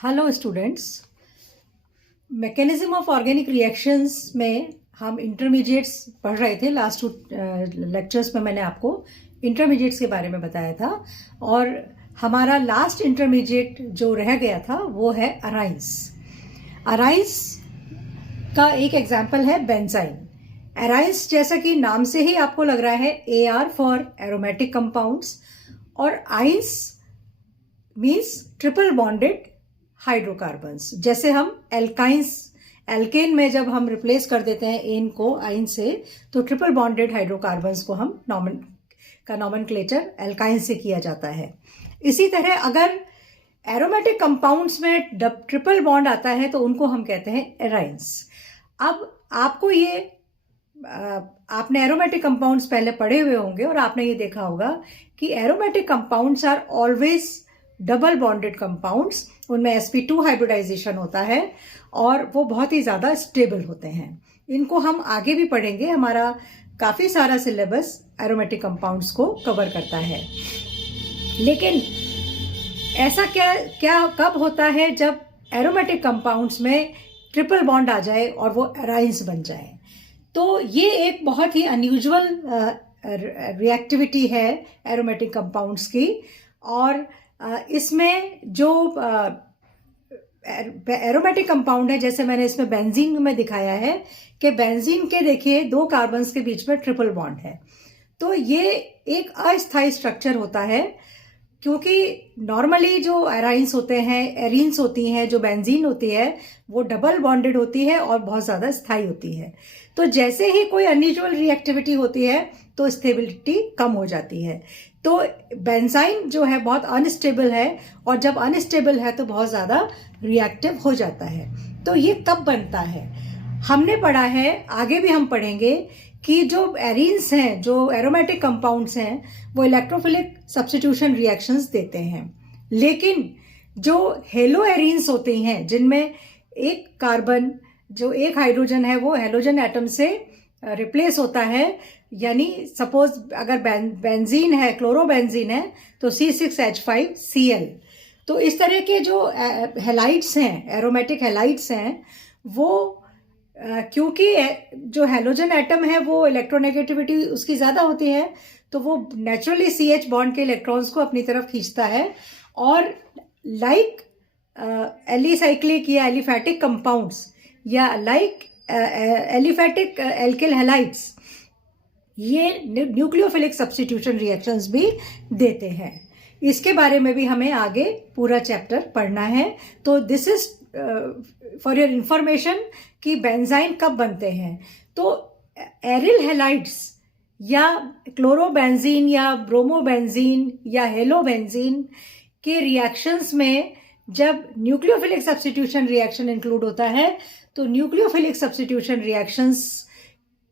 Hello students, mechanism of organic reactions में हम intermediates पढ़ रहे थे। लास्ट टू लेक्चर्स में मैंने आपको इंटरमीडिएट्स के बारे में बताया था और हमारा लास्ट इंटरमीडिएट जो रह गया था वो है अराइंस। अराइंस का एक एग्जाम्पल है बेंजाइन। अराइंस जैसा कि नाम से ही आपको लग रहा है AR फॉर एरोमेटिक कंपाउंड्स और ions means triple bonded hydrocarbons. जैसे हम एल्केन में जब हम रिप्लेस कर देते हैं एन को आइन से तो ट्रिपल बॉन्डेड हाइड्रोकार्बन्स को हम नॉमेनक्लेचर एल्काइन से किया जाता है। इसी तरह अगर एरोमेटिक कंपाउंड्स में ट्रिपल बॉन्ड आता है तो उनको हम कहते हैं एराइंस। अब आपको ये आपने एरोमेटिक कंपाउंड्स पहले पढ़े हुए होंगे और आपने ये देखा होगा कि aromatic compounds are always double bonded compounds. उनमें sp2 हाइब्रिडाइजेशन होता है और वो बहुत ही ज़्यादा स्टेबल होते हैं। इनको हम आगे भी पढ़ेंगे। हमारा काफ़ी सारा सिलेबस एरोमेटिक कंपाउंड्स को कवर करता है। लेकिन ऐसा कब होता है जब एरोमेटिक कंपाउंड्स में ट्रिपल बॉन्ड आ जाए और वो एराइंस बन जाए। तो ये एक बहुत ही अनयूजुअल रिएक्टिविटी है एरोमेटिक कंपाउंड्स की। और इसमें जो एरोमेटिक कंपाउंड है, जैसे मैंने इसमें बेंजीन में दिखाया है कि बेंजीन के देखिए 2 कार्बन्स के बीच में ट्रिपल बॉन्ड है। तो ये एक अस्थायी स्ट्रक्चर होता है क्योंकि नॉर्मली जो एराइंस होते हैं, एरीन्स होती हैं, जो बेंजीन होती है वो डबल बॉन्डेड होती है और बहुत ज़्यादा स्थायी होती है। तो जैसे ही कोई अनयूजुअल रिएक्टिविटी होती है तो स्टेबिलिटी कम हो जाती है। तो बेंजाइन जो है बहुत अनस्टेबल है और जब अनस्टेबल है तो बहुत ज़्यादा रिएक्टिव हो जाता है। तो ये कब बनता है हमने पढ़ा है, आगे भी हम पढ़ेंगे कि जो एरीन्स हैं, जो एरोमेटिक कंपाउंड्स हैं, वो इलेक्ट्रोफिलिक सब्स्टिट्यूशन रिएक्शंस देते हैं। लेकिन जो हेलो एरीन्स होते हैं जिनमें एक कार्बन, जो एक हाइड्रोजन है वो हेलोजन एटम से रिप्लेस होता है, यानी सपोज अगर बेंजीन है, क्लोरोबेंजीन है तो C6H5Cl। तो इस तरह के जो हेलाइड्स हैं, एरोमेटिक हेलाइड्स हैं, वो क्योंकि जो हेलोजन एटम है वो इलेक्ट्रोनेगेटिविटी उसकी ज़्यादा होती है तो वो नेचुरली CH बॉन्ड के इलेक्ट्रॉन्स को अपनी तरफ खींचता है। और लाइक एलिसाइक्लिक या एलिफैटिक कंपाउंड्स या लाइक एलिफैटिक एल्किल हैलाइड्स ये न्यूक्लियोफिलिक सब्स्टिट्यूशन रिएक्शंस भी देते हैं। इसके बारे में भी हमें आगे पूरा चैप्टर पढ़ना है। तो this is for your information कि बेंजाइन कब बनते हैं। तो एरिल हैलाइड्स या क्लोरोबेंजीन या ब्रोमोबेंजीन या हेलोबेंजीन के रिएक्शंस में जब न्यूक्लियोफिलिक सब्स्टिट्यूशन रिएक्शन इंक्लूड होता है तो न्यूक्लियोफिलिक सब्स्टिट्यूशन रिएक्शंस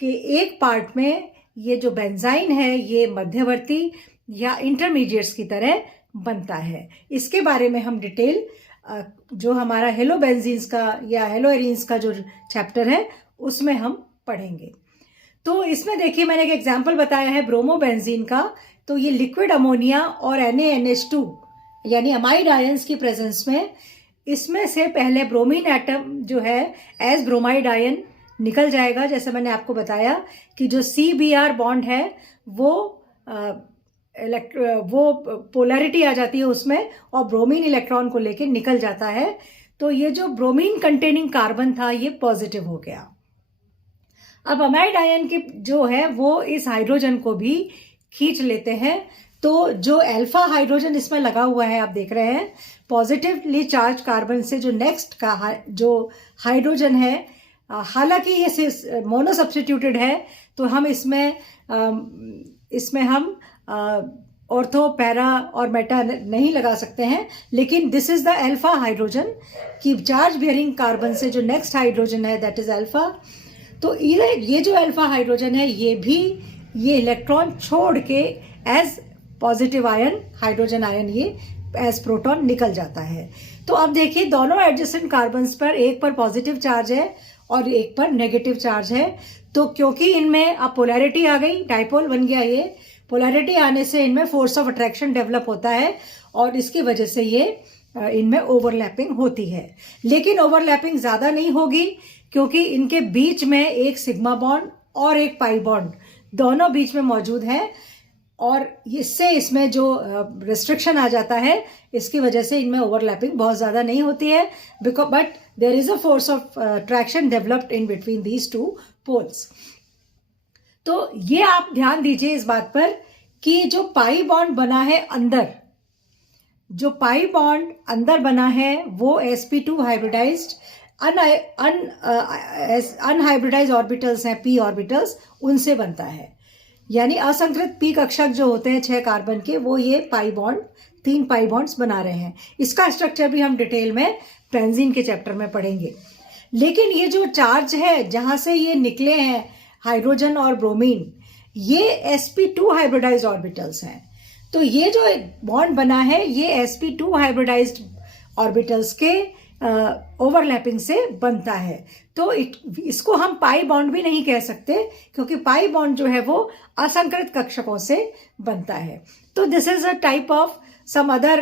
के एक पार्ट में ये जो बेंजाइन है ये मध्यवर्ती या इंटरमीडिएट्स की तरह बनता है। इसके बारे में हम डिटेल जो हमारा हेलोबेंजीन्स का या हेलोएरीन्स का जो चैप्टर है उसमें हम पढ़ेंगे। तो इसमें देखिए मैंने एक एग्जाम्पल बताया है ब्रोमोबेंजीन का। तो ये लिक्विड अमोनिया और NaNH2 यानी अमाइड आयंस की प्रेजेंस में इसमें से पहले ब्रोमीन एटम जो है एज ब्रोमाइड आयन निकल जाएगा। जैसे मैंने आपको बताया कि जो CBr बॉन्ड है वो पोलैरिटी आ जाती है उसमें और ब्रोमीन इलेक्ट्रॉन को लेके निकल जाता है। तो ये जो ब्रोमीन कंटेनिंग कार्बन था ये पॉजिटिव हो गया। अब अमाइड आयन की जो है वो इस हाइड्रोजन को भी खींच लेते हैं। तो जो अल्फा हाइड्रोजन इसमें लगा हुआ है आप देख रहे हैं, पॉजिटिवली चार्ज कार्बन से जो नेक्स्ट का जो हाइड्रोजन है, हालांकि ये मोनो सब्स्टिट्यूटेड है तो हम इसमें हम ऑर्थो, पैरा और मेटा नहीं लगा सकते हैं। लेकिन this is the alpha hydrogen की चार्ज बियरिंग कार्बन से जो नेक्स्ट हाइड्रोजन है दैट इज अल्फा। तो ये जो अल्फा हाइड्रोजन है ये इलेक्ट्रॉन छोड़ के as positive ion, hydrogen ion ये एज प्रोटॉन निकल जाता है। तो अब देखिए दोनों एडजेसेंट कार्बन्स पर एक पर पॉजिटिव चार्ज है और एक पर नेगेटिव चार्ज है। तो क्योंकि इनमें अब पोलैरिटी आ गई, डाइपोल बन गया, ये पोलैरिटी आने से इनमें फोर्स ऑफ अट्रैक्शन डेवलप होता है और इसकी वजह से ये इनमें ओवरलैपिंग होती है, लेकिन ओवरलैपिंग ज़्यादा नहीं होगी क्योंकि इनके बीच में एक सिग्मा बॉन्ड और एक पाई बॉन्ड दोनों बीच में मौजूद हैं, और इससे इसमें जो रिस्ट्रिक्शन आ जाता है इसकी वजह से इनमें ओवरलैपिंग बहुत ज़्यादा नहीं होती है, but there is a force of attraction developed in between these two poles. तो ये आप ध्यान दीजिए इस बात पर कि जो पाई बॉन्ड बना है अंदर, जो पाई बॉन्ड अंदर बना है वो sp2 हाइब्रिडाइज्ड अनहाइब्रिडाइज ऑर्बिटल्स हैं, p ऑर्बिटल्स, उनसे बनता है। यानी असंकृत p कक्षक जो होते हैं 6 कार्बन के, वो ये पाई बॉन्ड 3 पाई बॉन्ड्स बना रहे हैं। इसका स्ट्रक्चर भी हम डिटेल में बेंजीन के चैप्टर में पढ़ेंगे। लेकिन ये जो चार्ज है जहां से ये निकले हैं हाइड्रोजन और ब्रोमीन, ये sp2 हाइब्रिडाइज ऑर्बिटल्स हैं। तो ये जो बॉन्ड बना है ये sp2 हाइब्रिडाइज्ड ऑर्बिटल्स के ओवरलैपिंग से बनता है। तो इसको हम पाई बॉन्ड भी नहीं कह सकते क्योंकि पाई बॉन्ड जो है वो असंकृत कक्षकों से बनता है। तो this is a type of some other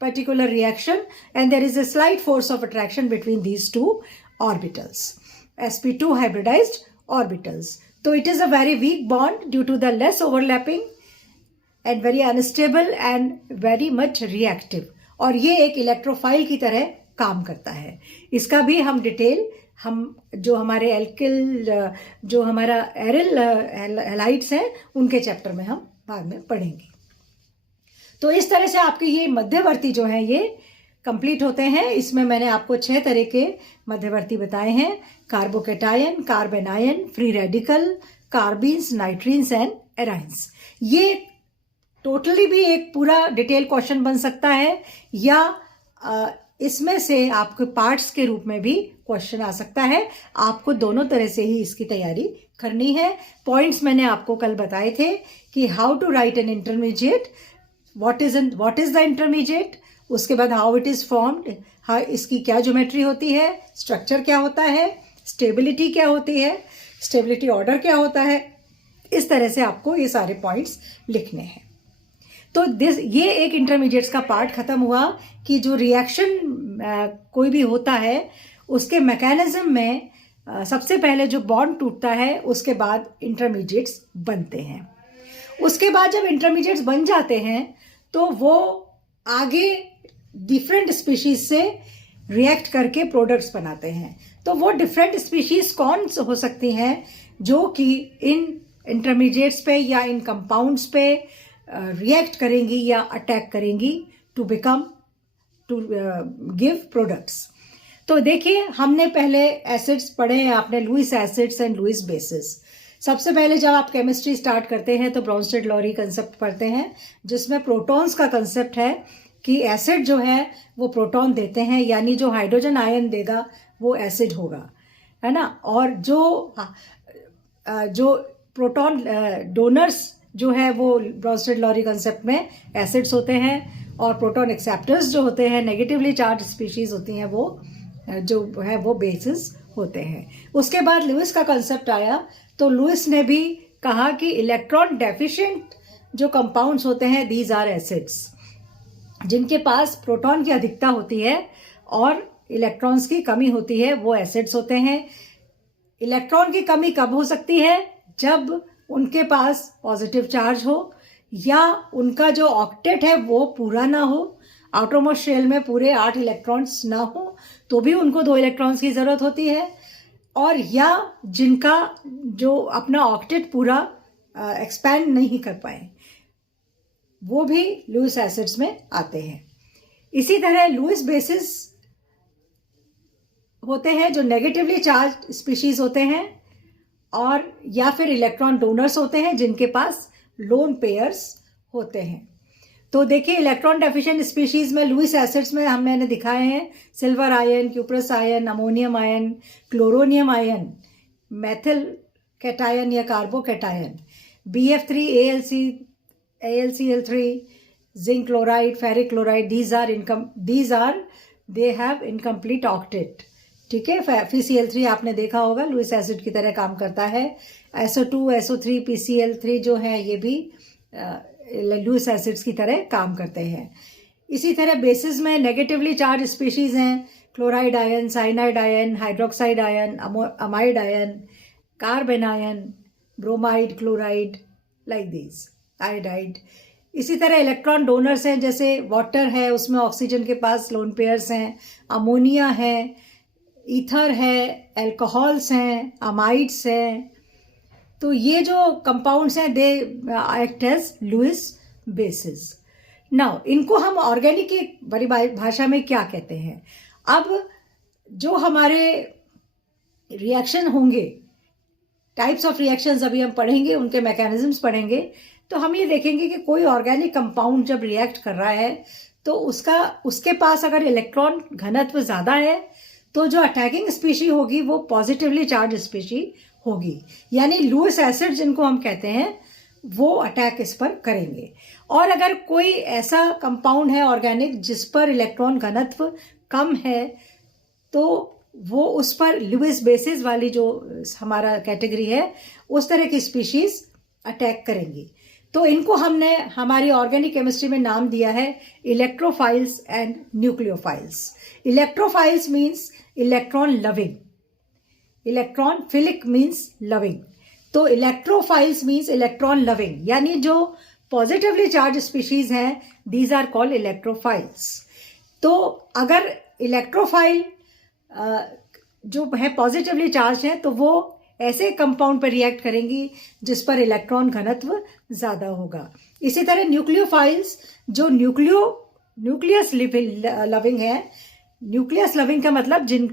particular reaction and there is a slight force of attraction between these two orbitals, sp2 hybridized orbitals. तो it is a very weak bond due to the less overlapping and very unstable and very much reactive, और ये एक electrophile की तरह काम करता है। इसका भी हम डिटेल हम जो हमारे एल्किल जो हमारा एरिल हैलाइड्स हैं उनके चैप्टर में हम बाद में पढ़ेंगे। तो इस तरह से आपके ये मध्यवर्ती जो हैं ये कंप्लीट होते हैं। इसमें मैंने आपको 6 तरह के मध्यवर्ती बताए हैं: कार्बोकेटायन, कार्बेनायन, फ्री रेडिकल, कार्बीन्स, नाइट्रीन्स एंड एराइन्स। ये टोटली भी एक पूरा डिटेल क्वेश्चन बन सकता है, या इसमें से आपके पार्ट्स के रूप में भी क्वेश्चन आ सकता है। आपको दोनों तरह से ही इसकी तैयारी करनी है। पॉइंट्स मैंने आपको कल बताए थे कि how to write an intermediate, what is the intermediate, उसके बाद हाउ इट इज फॉर्म्ड, इसकी क्या ज्योमेट्री होती है, स्ट्रक्चर क्या होता है, स्टेबिलिटी क्या होती है, स्टेबिलिटी ऑर्डर क्या होता है। इस तरह से आपको ये सारे पॉइंट्स लिखने हैं। तो ये एक इंटरमीडिएट्स का पार्ट खत्म हुआ कि जो रिएक्शन कोई भी होता है उसके मैकेनिज्म में सबसे पहले जो बॉन्ड टूटता है उसके बाद इंटरमीडिएट्स बनते हैं। उसके बाद जब इंटरमीडिएट्स बन जाते हैं तो वो आगे डिफरेंट स्पीशीज से रिएक्ट करके प्रोडक्ट्स बनाते हैं। तो वो डिफरेंट स्पीशीज कौन हो सकती हैं जो कि इन इंटरमीडिएट्स पे या इन कंपाउंड्स पे रिएक्ट करेंगी या अटैक करेंगी टू गिव प्रोडक्ट्स। तो देखिए हमने पहले एसिड्स पढ़े हैं, आपने Lewis acids and Lewis bases. सबसे पहले जब आप केमिस्ट्री स्टार्ट करते हैं तो ब्राउनस्टेड-लॉरी कंसेप्ट पढ़ते हैं जिसमें प्रोटॉन्स का कंसेप्ट है कि एसिड जो है वो प्रोटॉन देते हैं, यानी जो हाइड्रोजन आयन देगा वो एसिड होगा, है ना। और जो प्रोटॉन डोनर्स जो है वो ब्राउनस्टेड-लॉरी कंसेप्ट में एसिड्स होते हैं, और प्रोटॉन एक्सेप्टर्स जो होते हैं नेगेटिवली चार्ज स्पीशीज होती हैं वो जो है वो बेसिस होते हैं। उसके बाद लुईस का कंसेप्ट आया तो लुईस ने भी कहा कि इलेक्ट्रॉन डेफिशिएंट जो कंपाउंड्स होते हैं दीज आर एसिड्स, जिनके पास प्रोटॉन की अधिकता होती है और इलेक्ट्रॉन्स की कमी होती है वो एसिड्स होते हैं। इलेक्ट्रॉन की कमी कब हो सकती है? जब उनके पास पॉजिटिव चार्ज हो या उनका जो ऑक्टेट है वो पूरा ना हो, आउटरमोस्ट शेल में पूरे 8 इलेक्ट्रॉन्स ना हो तो भी उनको 2 इलेक्ट्रॉन्स की जरूरत होती है, और या जिनका जो अपना ऑक्टेट पूरा एक्सपैंड नहीं कर पाए वो भी लुईस एसिड्स में आते हैं। इसी तरह लुईस बेसिस होते हैं जो नेगेटिवली चार्ज स्पीशीज होते हैं, और या फिर इलेक्ट्रॉन डोनर्स होते हैं जिनके पास लोन पेयर्स होते हैं। तो देखिए इलेक्ट्रॉन डेफिशिएंट स्पीशीज में लुईस एसिड्स में मैंने दिखाए हैं silver ion, cuprous ion, ammonium ion, chloronium ion, methyl cation या carbocation, BF3, AlCl3, zinc chloride, ferric chloride, they have incomplete octet. ठीक है, FeCl3 आपने देखा होगा लुईस एसिड की तरह काम करता है। SO2, SO3, PCl3 जो है ये भी लुईस एसिड्स की तरह काम करते हैं। इसी तरह बेसिस में नेगेटिवली चार्ज स्पीशीज हैं, chloride ion, cyanide ion, hydroxide ion, amide ion, carbon ion, bromide, chloride, like this, iodide. इसी तरह इलेक्ट्रॉन डोनर्स हैं, जैसे वाटर है उसमें ऑक्सीजन के पास लोन पेयर्स हैं, अमोनिया है, ईथर है, एल्कोहल्स हैं, अमाइड्स हैं। तो ये जो कंपाउंड्स हैं they act as Lewis bases. Now इनको हम ऑर्गेनिक की बड़ी भाषा में क्या कहते हैं? अब जो हमारे रिएक्शन होंगे, टाइप्स ऑफ रिएक्शंस अभी हम पढ़ेंगे, उनके मैकेनिज्म्स पढ़ेंगे, तो हम ये देखेंगे कि कोई ऑर्गेनिक कंपाउंड जब रिएक्ट कर रहा है तो उसके पास अगर इलेक्ट्रॉन घनत्व ज़्यादा है तो जो अटैकिंग स्पीशी होगी वो पॉजिटिवली चार्ज स्पीशी होगी, यानी लुईस एसिड जिनको हम कहते हैं वो अटैक इस पर करेंगे। और अगर कोई ऐसा कंपाउंड है ऑर्गेनिक जिस पर इलेक्ट्रॉन घनत्व कम है तो वो उस पर लुईस बेसिस वाली जो हमारा कैटेगरी है उस तरह की स्पीशीज अटैक करेंगी। तो इनको हमने हमारी ऑर्गेनिक केमिस्ट्री में नाम दिया है electrophiles and nucleophiles. Electrophiles means electron loving, electron philic means loving. तो इलेक्ट्रोफाइल्स मीन्स इलेक्ट्रॉन लविंग, यानी जो पॉजिटिवली चार्ज स्पीशीज हैं दीज आर कॉल्ड इलेक्ट्रोफाइल्स। तो अगर इलेक्ट्रोफाइल जो है पॉजिटिवली चार्ज है तो वो ऐसे कंपाउंड पर रिएक्ट करेंगी जिस पर इलेक्ट्रॉन घनत्व ज़्यादा होगा। इसी तरह न्यूक्लियोफाइल्स जो न्यूक्लियस लविंग है, न्यूक्लियस लविंग का मतलब जिन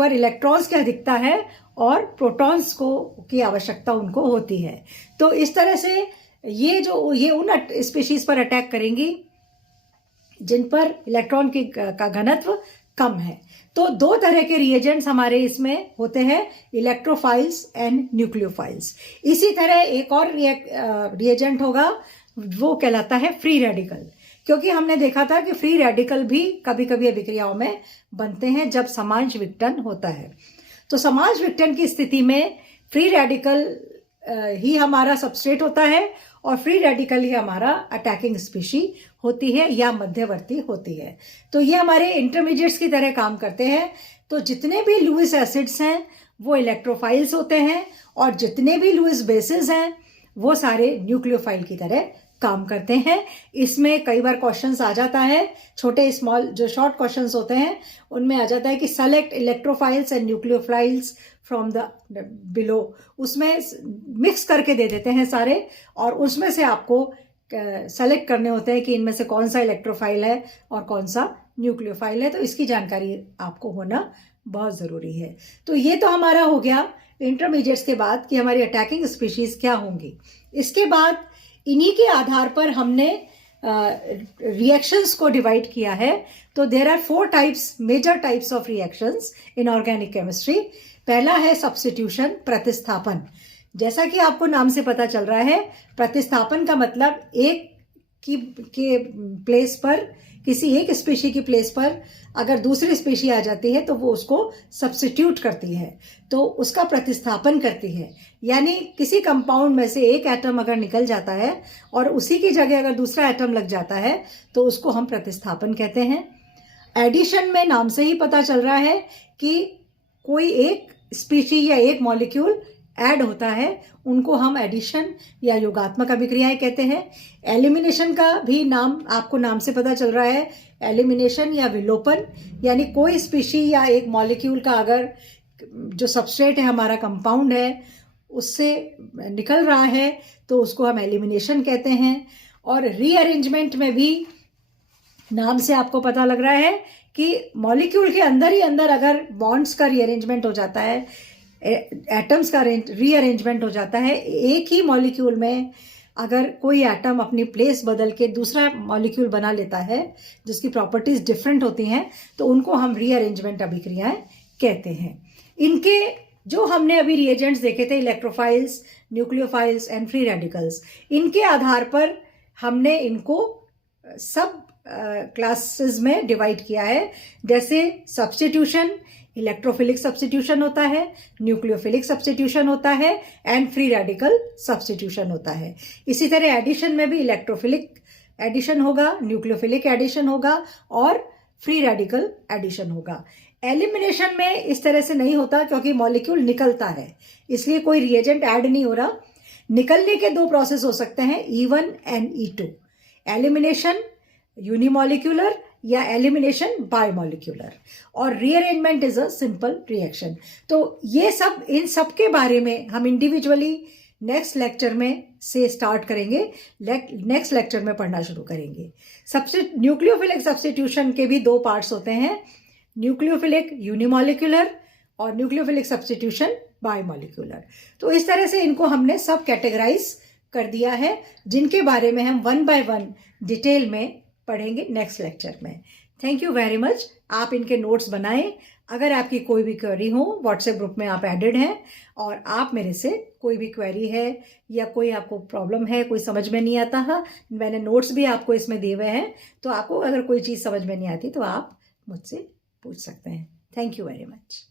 पर इलेक्ट्रॉन्स की अधिकता है और प्रोटॉन्स की आवश्यकता उनको होती है। तो इस तरह से ये उन स्पीशीज पर अटैक करेंगी जिन पर इलेक्ट्रॉन का घनत्व कम है। तो दो तरह के रिएजेंट्स हमारे इसमें होते हैं, इलेक्ट्रोफाइल्स एंड न्यूक्लियोफाइल्स। इसी तरह एक और रिएजेंट होगा, वो कहलाता है फ्री रेडिकल, क्योंकि हमने देखा था कि फ्री रेडिकल भी कभी कभी अभिक्रियाओं में बनते हैं जब समांश विघटन होता है। तो समांश विघटन की स्थिति में फ्री रेडिकल ही हमारा सबस्ट्रेट होता है और फ्री रेडिकल ही हमारा अटैकिंग स्पीशी होती है या मध्यवर्ती होती है। तो ये हमारे इंटरमीडिएट्स की तरह काम करते हैं। तो जितने भी लुईस एसिड्स हैं वो इलेक्ट्रोफाइल्स होते हैं और जितने भी लुईस बेसिस हैं वो सारे न्यूक्लियोफाइल की तरह काम करते हैं। इसमें कई बार क्वेश्चंस आ जाता है, छोटे स्मॉल जो शॉर्ट क्वेश्चंस होते हैं उनमें आ जाता है कि select electrophiles and nucleophiles from the below, उसमें मिक्स करके दे देते हैं सारे और उसमें से आपको सेलेक्ट करने होते हैं कि इनमें से कौन सा इलेक्ट्रोफाइल है और कौन सा न्यूक्लियोफाइल है। तो इसकी जानकारी आपको होना बहुत ज़रूरी है। तो ये तो हमारा हो गया इंटरमीडिएट्स के बाद कि हमारी अटैकिंग स्पीशीज क्या होंगी। इसके बाद इन्हीं के आधार पर हमने रिएक्शंस को डिवाइड किया है। तो there are 4 types, major types of reactions in organic chemistry. पहला है सब्स्टिट्यूशन, प्रतिस्थापन। जैसा कि आपको नाम से पता चल रहा है, प्रतिस्थापन का मतलब एक के प्लेस पर, किसी एक स्पीशी की प्लेस पर अगर दूसरी स्पीशी आ जाती है तो वो उसको सब्स्टिट्यूट करती है, तो उसका प्रतिस्थापन करती है। यानी किसी कंपाउंड में से एक एटम अगर निकल जाता है और उसी की जगह अगर दूसरा एटम लग जाता है तो उसको हम प्रतिस्थापन कहते हैं। एडिशन में नाम से ही पता चल रहा है कि कोई एक स्पीशी या एक मॉलिक्यूल ऐड होता है, उनको हम एडिशन या योगात्मक अभिक्रियाएं कहते हैं। एलिमिनेशन का भी नाम आपको नाम से पता चल रहा है, एलिमिनेशन या विलोपन, यानी कोई स्पीशी या एक मॉलिक्यूल का अगर जो सबस्ट्रेट है हमारा कंपाउंड है उससे निकल रहा है तो उसको हम एलिमिनेशन कहते हैं। और रीअरेंजमेंट में भी नाम से आपको पता लग रहा है कि मॉलिक्यूल के अंदर ही अंदर अगर बॉन्ड्स का रीअरेंजमेंट हो जाता है, एटम्स का रीअरेंजमेंट हो जाता है, एक ही मॉलिक्यूल में अगर कोई एटम अपनी प्लेस बदल के दूसरा मॉलिक्यूल बना लेता है जिसकी प्रॉपर्टीज डिफरेंट होती हैं, तो उनको हम रीअरेंजमेंट अभिक्रियाएं कहते हैं। इनके जो हमने अभी रिएजेंट्स देखे थे, electrophiles, nucleophiles and free radicals, इनके आधार पर हमने इनको सब क्लासेस में डिवाइड किया है। जैसे सब्स्टिट्यूशन, इलेक्ट्रोफिलिक सब्स्टिट्यूशन होता है, न्यूक्लियोफिलिक सब्स्टिट्यूशन होता है एंड फ्री रेडिकल सब्स्टिट्यूशन होता है। इसी तरह एडिशन में भी इलेक्ट्रोफिलिक एडिशन होगा, न्यूक्लियोफिलिक एडिशन होगा और फ्री रेडिकल एडिशन होगा। एलिमिनेशन में इस तरह से नहीं होता क्योंकि मॉलिक्यूल निकलता है, इसलिए कोई रिएजेंट ऐड नहीं हो रहा। निकलने के दो प्रोसेस हो सकते हैं, E1 and E2। Elimination unimolecular या एलिमिनेशन बायमॉलिक्यूलर, और rearrangement is a simple reaction. तो ये सब, इन सब के बारे में हम इंडिविजुअली नेक्स्ट लेक्चर में से स्टार्ट करेंगे, नेक्स्ट लेक्चर में पढ़ना शुरू करेंगे। न्यूक्लियोफिलिक सब्स्टिट्यूशन के भी दो पार्ट्स होते हैं, न्यूक्लियोफिलिक यूनिमॉलिक्यूलर और न्यूक्लियोफिलिक सब्स्टिट्यूशन बायमॉलिक्यूलर। तो इस तरह से इनको हमने सब कैटेगराइज कर दिया है, जिनके बारे में हम 1 बाय 1 डिटेल में पढ़ेंगे नेक्स्ट लेक्चर में। Thank you very much. आप इनके नोट्स बनाएं। अगर आपकी कोई भी क्वेरी हो, व्हाट्सएप ग्रुप में आप एडेड हैं और आप मेरे से कोई भी क्वेरी है या कोई आपको प्रॉब्लम है, कोई समझ में नहीं आता है, मैंने नोट्स भी आपको इसमें दिए हुए हैं, तो आपको अगर कोई चीज़ समझ में नहीं आती तो आप मुझसे पूछ सकते हैं। Thank you very much.